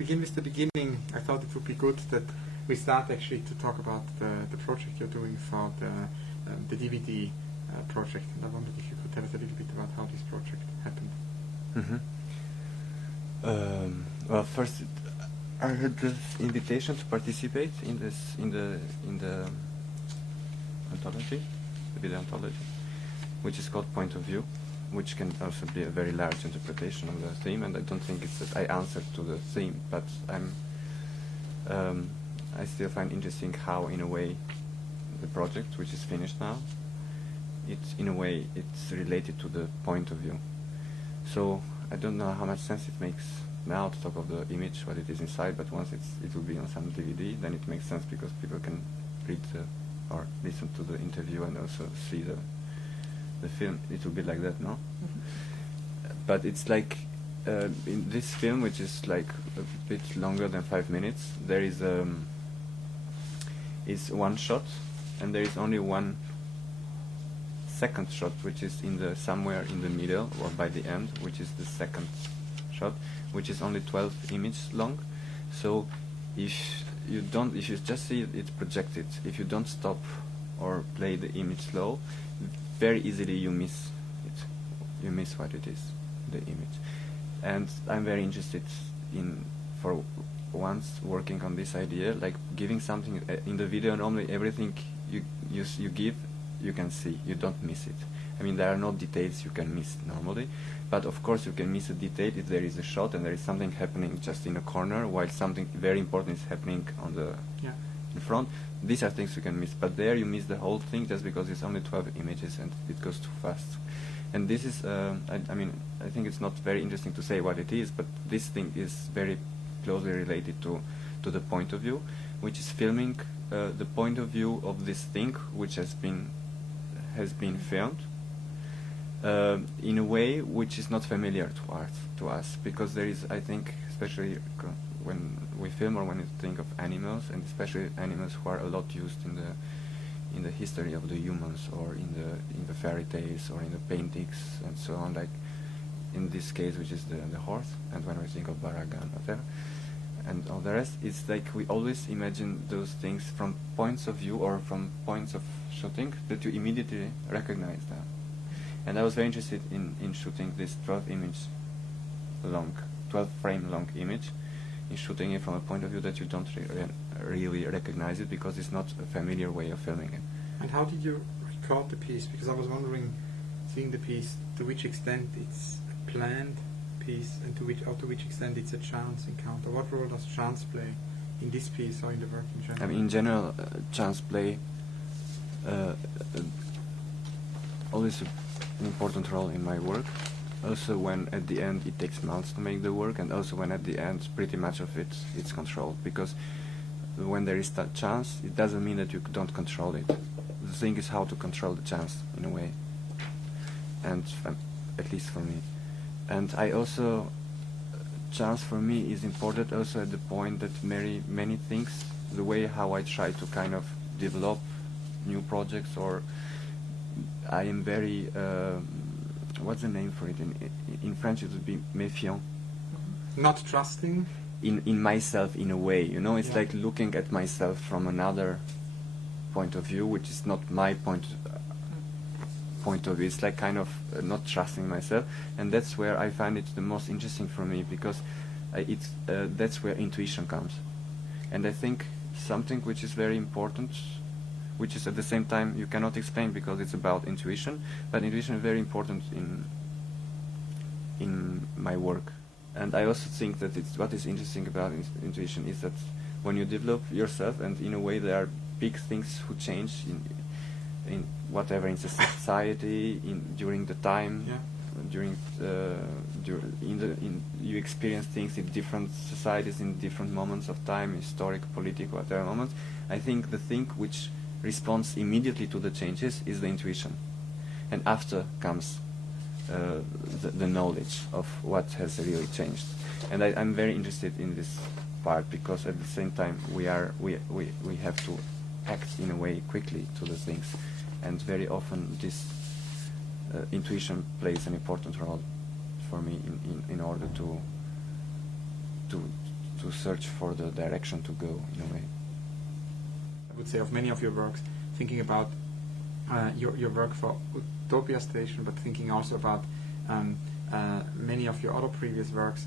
begin with the beginning, I thought it would be good that we start actually to talk about the project you're doing for the DVD project. And I wondered if you could tell us a little bit about how this project happened. Well, first, I had this invitation to participate in the anthology, the video anthology, which is called Point of View, which can also be a very large interpretation of the theme. And I don't think it's that I answered to the theme, but I still find interesting how, in a way, the project, which is finished now, it's related to the point of view. So I don't know how much sense it makes now to talk of the image, what it is inside, but once it will be on some DVD, then it makes sense because people can read or listen to the interview and also see the film. It will be like that, no? But it's like in this film, which is like a bit longer than 5 minutes, there is one shot, and there is only one second shot, which is somewhere in the middle or by the end, which is the second shot, which is only 12 images long. So if you just see it projected, if you don't stop or play the image slow, very easily you miss it. You miss what it is, the image. And I'm very interested in, for once, working on this idea, like giving something in the video. Normally everything you give, you can see, you don't miss it. I mean, there are no details you can miss normally, but of course you can miss a detail if there is a shot and there is something happening just in a corner while something very important is happening on the in front. These are things you can miss, but there you miss the whole thing just because it's only 12 images and it goes too fast. And this is, I mean, I think it's not very interesting to say what it is, but this thing is very closely related to the point of view, which is filming the point of view of this thing which has been filmed in a way which is not familiar to us, because there is, I think, especially when we film or when you think of animals, and especially animals who are a lot used in the history of the humans, or in the fairy tales or in the paintings and so on, like in this case, which is the horse, and when we think of Baragan, whatever, and all the rest, it's like we always imagine those things from points of view or from points of shooting that you immediately recognize them. And I was very interested in shooting this 12 frame long image, in shooting it from a point of view that you don't really recognize it, because it's not a familiar way of filming it. And how did you record the piece? Because I was wondering, seeing the piece, to which extent it's a planned piece, and to which extent it's a chance encounter. What role does chance play in this piece or in the work in general? I mean, in general, chance play always an important role in my work. Also when at the end it takes months to make the work, and also when at the end pretty much of it's controlled, because when there is that chance, it doesn't mean that you don't control it. The thing is how to control the chance, in a way, and at least for me. And I also, chance for me is important also at the point that many things, the way how I try to kind of develop new projects, or I am very, what's the name for it? In French it would be méfiant. Not trusting? In myself, in a way, you know, it's like looking at myself from another point of view, which is not my point of view. It's like kind of not trusting myself, and that's where I find it the most interesting for me, because that's where intuition comes. And I think something which is very important, which is at the same time you cannot explain because it's about intuition, but intuition is very important in my work. And I also think that what is interesting about intuition is that when you develop yourself, and in a way there are big things who change in whatever, in society, during the time, you experience things in different societies, in different moments of time, historic, political, whatever moments. I think the thing which responds immediately to the changes is the intuition, and after comes the knowledge of what has really changed. And I'm very interested in this part, because at the same time we have to act in a way quickly to the things, and very often this intuition plays an important role for me in order to to search for the direction to go in a way. I would say of many of your works, thinking about your work for Utopia Station, but thinking also about many of your other previous works,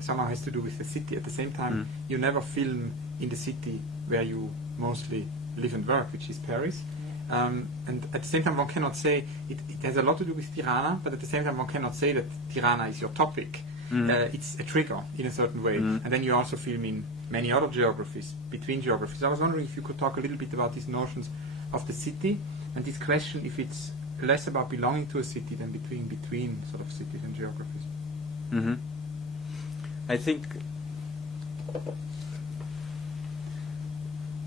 somehow has to do with the city. At the same time, you never film in the city where you mostly live and work, which is Paris. And at the same time, one cannot say it has a lot to do with Tirana, but at the same time, one cannot say that Tirana is your topic. It's a trigger in a certain way. And then you also film in many other geographies, between geographies. I was wondering if you could talk a little bit about these notions of the city and this question if it's less about belonging to a city than between sort of cities and geographies. I think,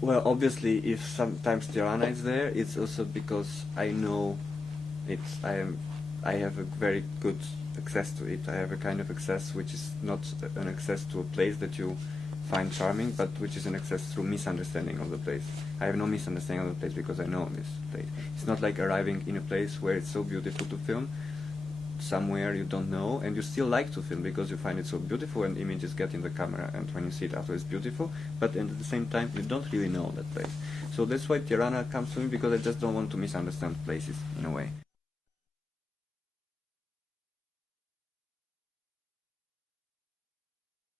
well, obviously, if sometimes Tirana is there, it's also because I know I have a very good access to it. I have a kind of access which is not an access to a place that you find charming, but which is an access through misunderstanding of the place. I have no misunderstanding of the place because I know this place. It's not like arriving in a place where it's so beautiful to film, somewhere you don't know, and you still like to film because you find it so beautiful and images get in the camera, and when you see it after it's beautiful, but at the same time you don't really know that place. So that's why Tirana comes to me, because I just don't want to misunderstand places in a way.